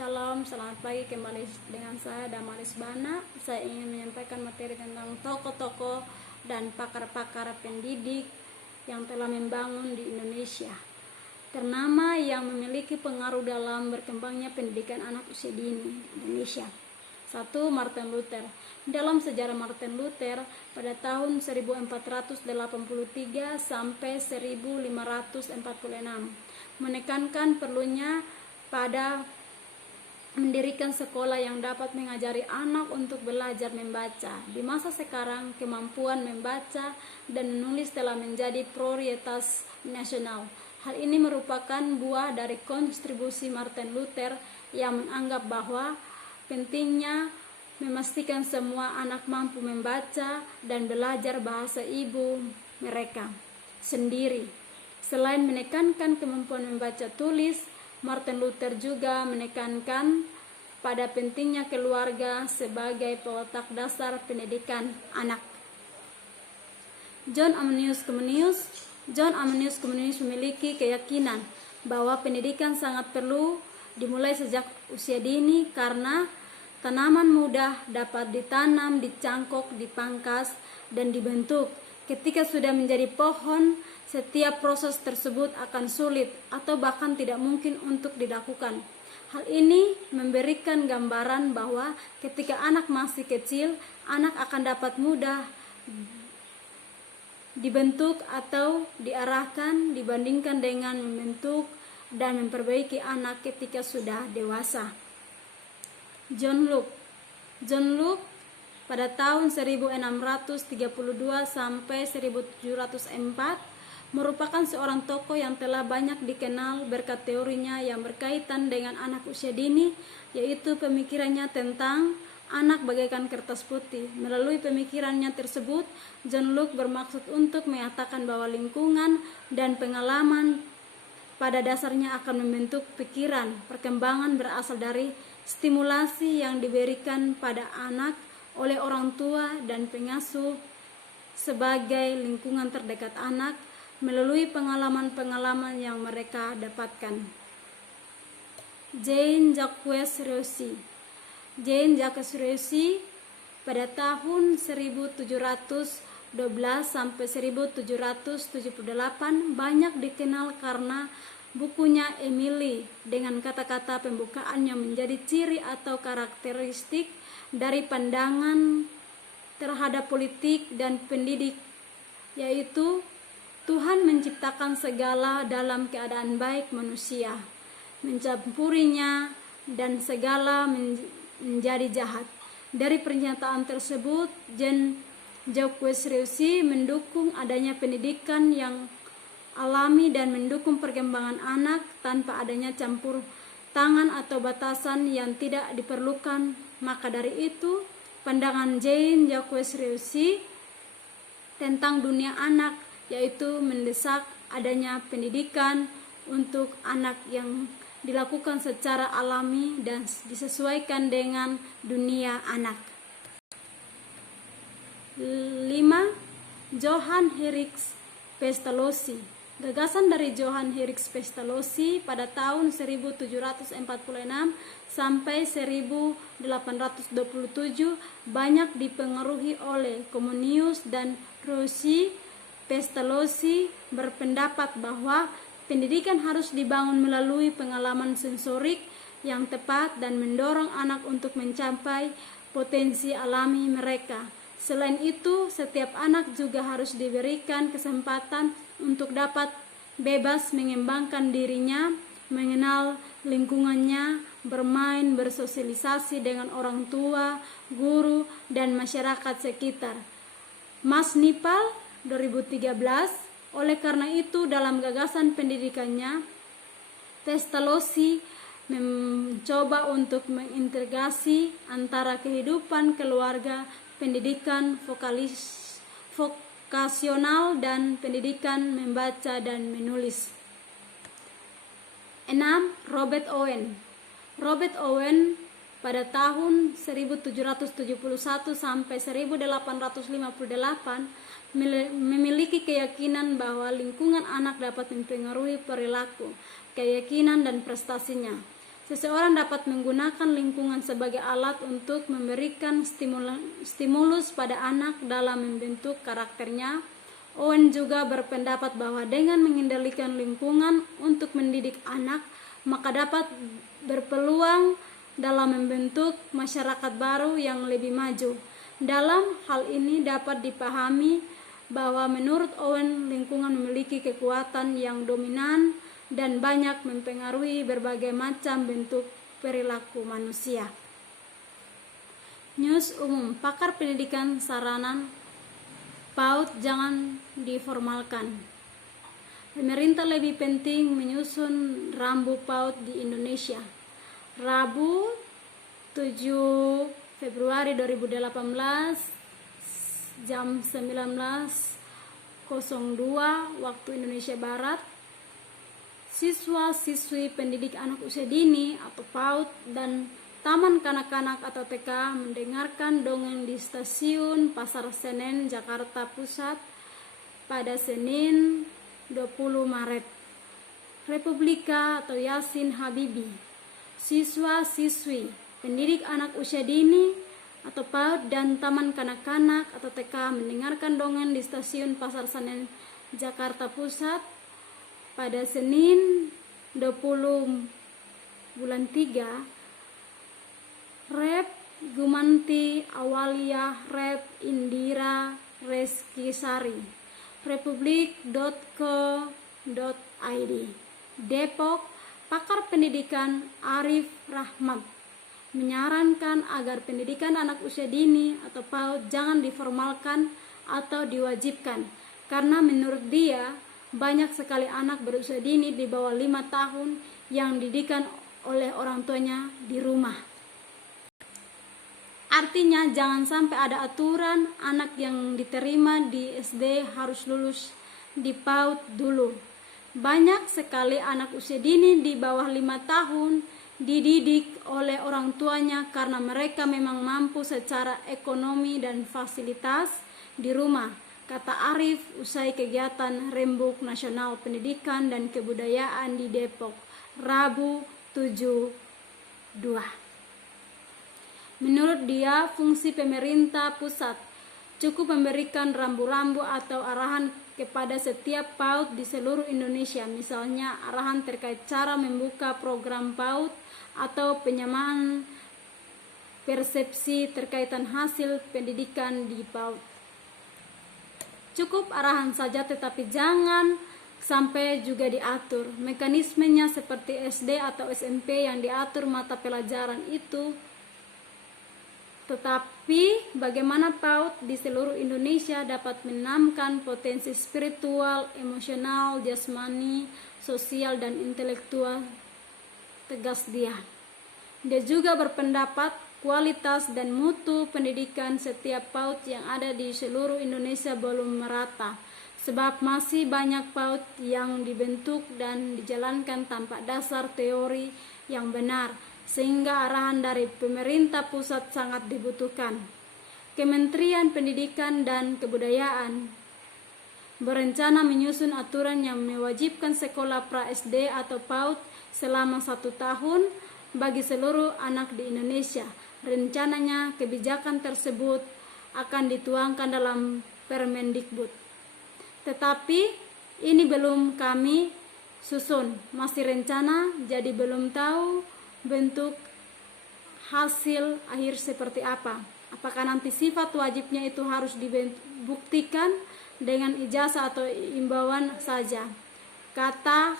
Shalom, selamat pagi, kembali dengan saya Damaris Bana. Saya ingin menyampaikan materi tentang tokoh-tokoh dan pakar-pakar pendidik yang telah membangun di Indonesia, ternama yang memiliki pengaruh dalam berkembangnya pendidikan anak usia dini Indonesia. 1. Martin Luther. Dalam sejarah Martin Luther pada tahun 1483 sampai 1546 menekankan perlunya pada mendirikan sekolah yang dapat mengajari anak untuk belajar membaca. Di masa sekarang, kemampuan membaca dan menulis telah menjadi prioritas nasional. Hal ini merupakan buah dari kontribusi Martin Luther yang menganggap bahwa pentingnya memastikan semua anak mampu membaca dan belajar bahasa ibu mereka sendiri. Selain menekankan kemampuan membaca tulis, Martin Luther juga menekankan pada pentingnya keluarga sebagai peletak dasar pendidikan anak. John Ammius Comenius memiliki keyakinan bahwa pendidikan sangat perlu dimulai sejak usia dini karena tanaman mudah dapat ditanam, dicangkok, dipangkas, dan dibentuk. Ketika sudah menjadi pohon, setiap proses tersebut akan sulit atau bahkan tidak mungkin untuk dilakukan. Hal ini memberikan gambaran bahwa ketika anak masih kecil, anak akan dapat mudah dibentuk atau diarahkan dibandingkan dengan membentuk dan memperbaiki anak ketika sudah dewasa. John Locke pada tahun 1632 sampai 1704 merupakan seorang tokoh yang telah banyak dikenal berkat teorinya yang berkaitan dengan anak usia dini, yaitu pemikirannya tentang anak bagaikan kertas putih. Melalui pemikirannya tersebut, John Locke bermaksud untuk menyatakan bahwa lingkungan dan pengalaman pada dasarnya akan membentuk pikiran. Perkembangan berasal dari stimulasi yang diberikan pada anak oleh orang tua dan pengasuh sebagai lingkungan terdekat anak melalui pengalaman-pengalaman yang mereka dapatkan. Jean-Jacques Rousseau pada tahun 1712 sampai 1778 banyak dikenal karena bukunya Emily dengan kata-kata pembukaan yang menjadi ciri atau karakteristik dari pandangan terhadap politik dan pendidik, yaitu Tuhan menciptakan segala dalam keadaan baik manusia mencampurinya dan segala menjadi jahat. Dari pernyataan tersebut, Jean-Jacques Rousseau mendukung adanya pendidikan yang alami dan mendukung perkembangan anak tanpa adanya campur tangan atau batasan yang tidak diperlukan. Maka dari itu, pandangan Jean-Jacques Rousseau tentang dunia anak yaitu mendesak adanya pendidikan untuk anak yang dilakukan secara alami dan disesuaikan dengan dunia anak. 5. Johann Heinrich Pestalozzi. Gagasan dari Johann Heinrich Pestalozzi pada tahun 1746 sampai 1827 banyak dipengaruhi oleh Comenius dan Rousseau. Pestalozzi berpendapat bahwa pendidikan harus dibangun melalui pengalaman sensorik yang tepat dan mendorong anak untuk mencapai potensi alami mereka. Selain itu, setiap anak juga harus diberikan kesempatan untuk dapat bebas mengembangkan dirinya, mengenal lingkungannya, bermain, bersosialisasi dengan orang tua, guru, dan masyarakat sekitar. Mas Nipal 2013. Oleh karena itu, dalam gagasan pendidikannya, Pestalozzi mencoba untuk mengintegrasi antara kehidupan keluarga, pendidikan vokasional, dan pendidikan membaca dan menulis. 6. Robert Owen pada tahun 1771 sampai 1858 memiliki keyakinan bahwa lingkungan anak dapat mempengaruhi perilaku, keyakinan, dan prestasinya. Seseorang dapat menggunakan lingkungan sebagai alat untuk memberikan stimulus pada anak dalam membentuk karakternya. Owen juga berpendapat bahwa dengan mengendalikan lingkungan untuk mendidik anak, maka dapat berpeluang dalam membentuk masyarakat baru yang lebih maju. Dalam hal ini dapat dipahami bahwa menurut Owen lingkungan memiliki kekuatan yang dominan dan banyak mempengaruhi berbagai macam bentuk perilaku manusia. News umum, pakar pendidikan saranan PAUD jangan diformalkan. Pemerintah lebih penting menyusun rambu PAUD di Indonesia. Rabu 7 Februari 2018 jam 19.02 waktu Indonesia Barat, siswa-siswi pendidik anak usia dini atau PAUD dan Taman Kanak-kanak atau TK mendengarkan dongeng di Stasiun Pasar Senen, Jakarta Pusat pada Senin 20 Maret. Republika atau Yasin Habibi. Siswa-siswi pendidik anak usia dini atau PAUD dan Taman Kanak-kanak atau TK mendengarkan dongeng di Stasiun Pasar Senen, Jakarta Pusat pada Senin 20 bulan 3. Rep Gumanti Awaliyah, Rep Indira Reskisari, republik.co.id. Depok, pakar pendidikan Arif Rahmat menyarankan agar pendidikan anak usia dini atau PAUD jangan diformalkan atau diwajibkan, karena menurut dia banyak sekali anak berusia dini di bawah 5 tahun yang didikan oleh orang tuanya di rumah. Artinya jangan sampai ada aturan anak yang diterima di SD harus lulus di PAUD dulu. Banyak sekali anak usia dini di bawah 5 tahun dididik oleh orang tuanya karena mereka memang mampu secara ekonomi dan fasilitas di rumah, kata Arif usai kegiatan Rembuk Nasional Pendidikan dan Kebudayaan di Depok, Rabu 7/2. Menurut dia, fungsi pemerintah pusat cukup memberikan rambu-rambu atau arahan kepada setiap PAUD di seluruh Indonesia, misalnya arahan terkait cara membuka program PAUD atau penyamaan persepsi terkaitan hasil pendidikan di PAUD. Cukup arahan saja, tetapi jangan sampai juga diatur mekanismenya seperti SD atau SMP yang diatur mata pelajaran itu. Tetapi bagaimana PAUD di seluruh Indonesia dapat menanamkan potensi spiritual, emosional, jasmani, sosial, dan intelektual, tegas dia. Dia juga berpendapat kualitas dan mutu pendidikan setiap PAUD yang ada di seluruh Indonesia belum merata, sebab masih banyak PAUD yang dibentuk dan dijalankan tanpa dasar teori yang benar, sehingga arahan dari pemerintah pusat sangat dibutuhkan. Kementerian Pendidikan dan Kebudayaan berencana menyusun aturan yang mewajibkan sekolah pra-SD atau PAUD selama 1 tahun bagi seluruh anak di Indonesia. Rencananya kebijakan tersebut akan dituangkan dalam Permendikbud. Tetapi ini belum kami susun, masih rencana, jadi belum tahu bentuk hasil akhir seperti apa. Apakah nanti sifat wajibnya itu harus dibuktikan dengan ijazah atau imbauan saja, kata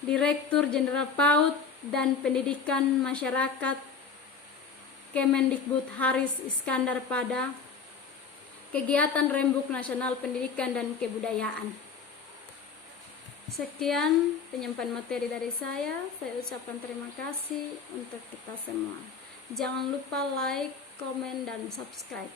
Direktur Jenderal PAUD dan Pendidikan Masyarakat Kemendikbud Haris Iskandar pada kegiatan Rembuk Nasional Pendidikan dan Kebudayaan. Sekian penyampaian materi dari saya ucapkan terima kasih untuk kita semua. Jangan lupa like, komen, dan subscribe.